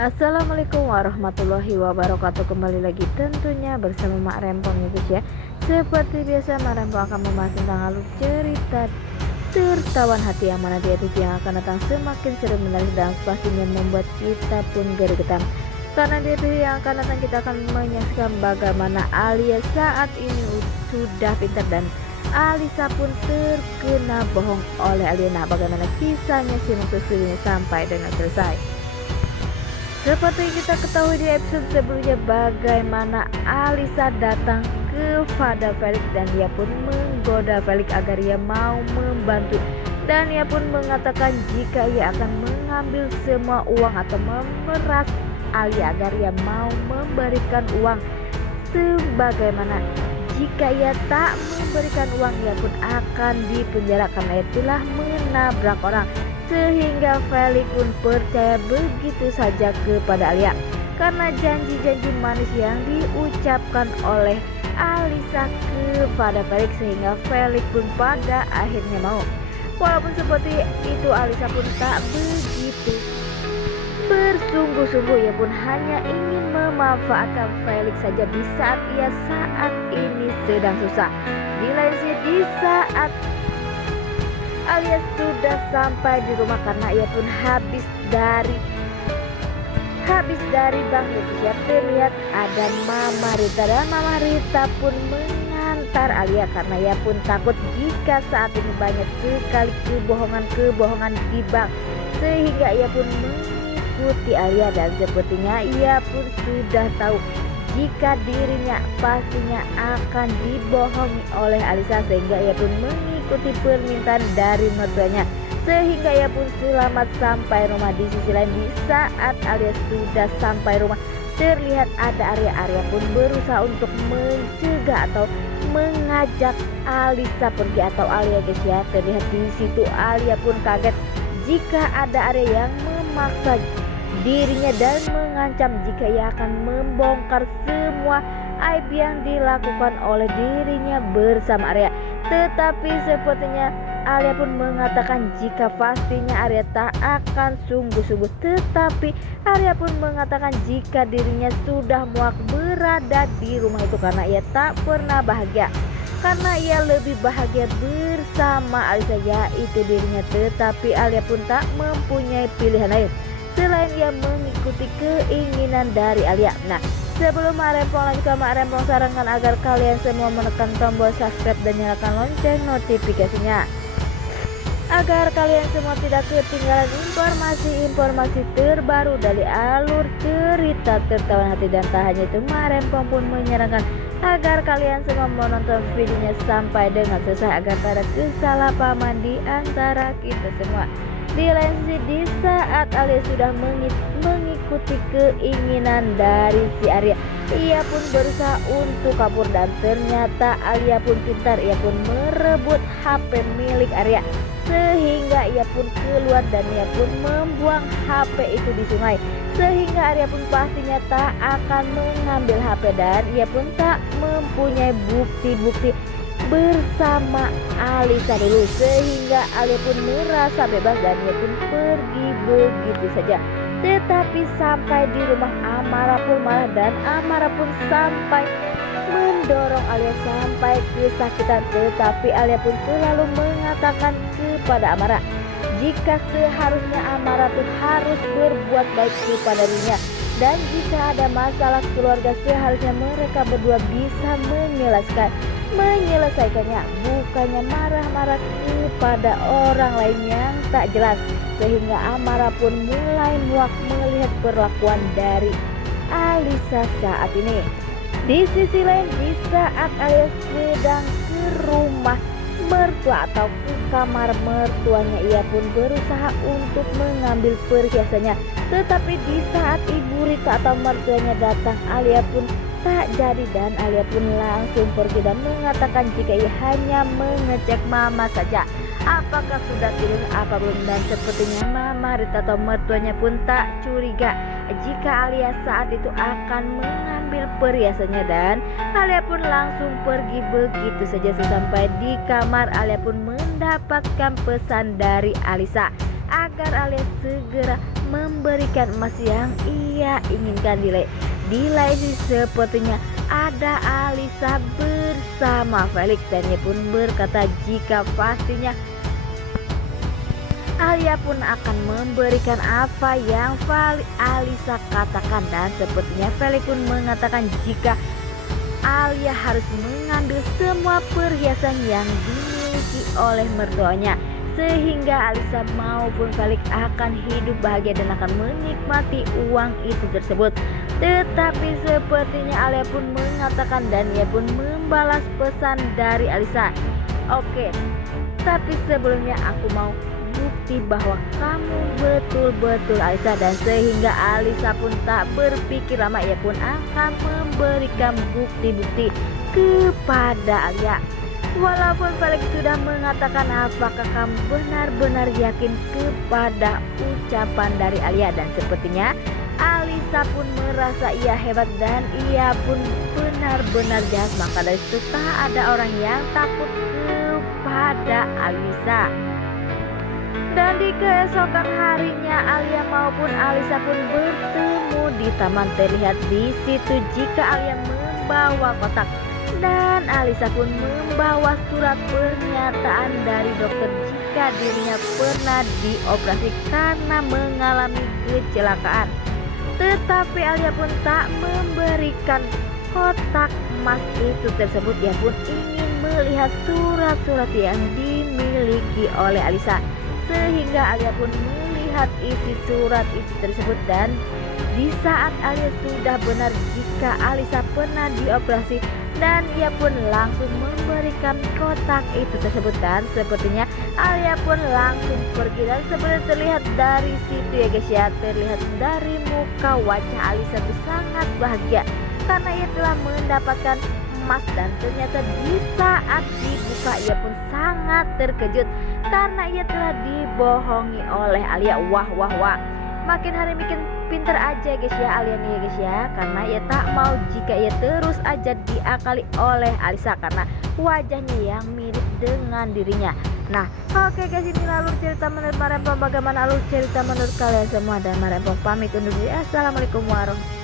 Assalamualaikum warahmatullahi wabarakatuh. Kembali lagi tentunya bersama Mak Rempong ya guys ya. Seperti biasa Mak Rempong akan membahas tentang alur cerita tertawan hati yang mana di episode yang akan datang semakin seru, menarik dan pastinya membuat kita pun gregetan. Karena di episode yang akan datang kita akan menyaksikan bagaimana Alia saat ini sudah pintar dan Alisa pun terkena bohong oleh Aliena. Bagaimana kisahnya simak terus videonya sampai dengan selesai. Seperti kita ketahui di episode sebelumnya bagaimana Alisa datang kepada Felix dan dia pun menggoda Felix agar ia mau membantu, dan ia pun mengatakan jika ia akan mengambil semua uang atau memeras Alia agar ia mau memberikan uang, sebagaimana jika ia tak memberikan uang ia pun akan dipenjara karena ia telah menabrak orang. Sehingga Felix pun percaya begitu saja kepada Alia karena janji-janji manis yang diucapkan oleh Alisa kepada Felix, sehingga Felix pun pada akhirnya mau. Walaupun seperti itu Alisa pun tak begitu bersungguh-sungguh, ia pun hanya ingin memanfaatkan Felix saja di saat ini sedang susah. Di lain sisi di saat Alia sudah sampai di rumah karena ia pun habis dari bank ya, terlihat ada Mama Rita, dan Mama Rita pun mengantar Alia karena ia pun takut jika saat ini banyak sekali kebohongan di bank, sehingga ia pun mengikuti Alia dan sepertinya ia pun sudah tahu jika dirinya pastinya akan dibohongi oleh Alisa, sehingga ia pun mengikuti permintaan dari mertuanya, sehingga ia pun selamat sampai rumah. Di sisi lain di saat Alia sudah sampai rumah terlihat ada Arya pun berusaha untuk mencegah atau mengajak Alisa pergi atau Alia guys ya. Terlihat di situ Alia pun kaget jika ada Arya yang memaksa dirinya dan mengancam jika ia akan membongkar semua aib yang dilakukan oleh dirinya bersama Arya. Tetapi sepertinya Alia pun mengatakan jika pastinya Arya tak akan sungguh-sungguh. Tetapi Arya pun mengatakan jika dirinya sudah muak berada di rumah itu karena ia tak pernah bahagia, karena ia lebih bahagia bersama Alisa yaitu dirinya. Tetapi Alia pun tak mempunyai pilihan lain selain ia mengikuti keinginan dari Alia. Nah, sebelum Mak Rempong lanjut, Mak Rempong sarankan agar kalian semua menekan tombol subscribe dan nyalakan lonceng notifikasinya agar kalian semua tidak ketinggalan informasi terbaru dari alur cerita tertawan hati. Dan tak hanya itu, Mak Rempong pun menyarankan agar kalian semua menonton videonya sampai dengan selesai agar tak ada kesalahpahaman di antara kita semua. Di lain sisi di saat Alia sudah mengikuti keinginan dari si Arya, ia pun berusaha untuk kabur dan ternyata Alia pun pintar, ia pun merebut HP milik Arya, sehingga ia pun keluar dan ia pun membuang HP itu di sungai, sehingga Arya pun pastinya tak akan mengambil HP dan ia pun tak mempunyai bukti-bukti bersama Alisa dulu, sehingga Alia pun merasa bebas dan ia pun pergi begitu saja. Tetapi sampai di rumah Amara pun marah dan Amara pun sampai mendorong Alia sampai kesakitan. Tetapi Alia pun selalu mengatakan kepada Amara jika seharusnya Amara pun harus berbuat baik kepada dirinya, dan jika ada masalah keluarga seharusnya mereka berdua bisa menyelesaikannya, bukannya marah-marah kepada orang lain yang tak jelas. Sehingga Amara pun mulai muak melihat perlakuan dari Alisa saat ini. Di sisi lain di saat Alia sedang ke rumah mertua atau ke kamar mertuanya, ia pun berusaha untuk mengambil perhiasannya. Tetapi di saat Ibu Rita atau mertuanya datang, Alia pun tak jadi dan Alia pun langsung pergi dan mengatakan jika ia hanya mengecek Mama saja apakah sudah tidur apa belum, dan sepertinya Mama Rita atau mertuanya pun tak curiga jika Alia saat itu akan mengambil perhiasannya, dan Alia pun langsung pergi begitu saja. Sesampai di kamar Alia pun mendapatkan pesan dari Alisa agar agar Alia segera memberikan emas yang ia inginkan. Di lain sisi sepertinya ada Alisa bersama Felix dan ia pun berkata jika pastinya Alia pun akan memberikan apa yang Alisa katakan, dan sepertinya Felix pun mengatakan jika Alia harus mengambil semua perhiasan yang dimiliki oleh mertuanya, sehingga Alisa maupun Felix akan hidup bahagia dan akan menikmati uang itu tersebut. Tetapi sepertinya Alia pun mengatakan dan ia pun membalas pesan dari Alisa. Oke, tapi sebelumnya aku mau bukti bahwa kamu betul-betul Alisa, dan sehingga Alisa pun tak berpikir lama, ia pun akan memberikan bukti-bukti kepada Alia. Walaupun Felix sudah mengatakan apakah kamu benar-benar yakin kepada ucapan dari Alia, dan sepertinya Alisa pun merasa ia hebat dan ia pun benar-benar jahat, maka dari situ tak ada orang yang takut kepada Alisa. Dan di keesokan harinya Alia maupun Alisa pun bertemu di taman. Terlihat di situ jika Alia membawa kotak dan Alisa pun membawa surat pernyataan dari dokter jika dirinya pernah dioperasi karena mengalami kecelakaan. Tetapi Alia pun tak memberikan kotak emas itu tersebut. Ia pun ingin melihat surat-surat yang dimiliki oleh Alisa, sehingga Alia pun melihat isi surat itu tersebut. Dan di saat Alia sudah benar jika Alisa pernah dioperasi, dan ia pun langsung memberikan kotak itu tersebut, dan sepertinya Alia pun langsung pergi. Dan seperti terlihat dari situ ya guys ya, terlihat dari muka wajah Alisa itu sangat bahagia karena ia telah mendapatkan emas, dan ternyata di saat dibuka ia pun sangat terkejut karena ia telah dibohongi oleh Alia. Wah, makin hari makin pinter aja guys ya Alia nih ya guys ya, karena ia tak mau jika ia terus aja diakali oleh Alisa karena wajahnya yang mirip dengan dirinya. Nah oke guys, ini alur cerita menurut Marempong. Bagaimana alur cerita menurut kalian semua? Dan Marempong pamit undur diri. Assalamualaikum warahmatullahi wabarakatuh.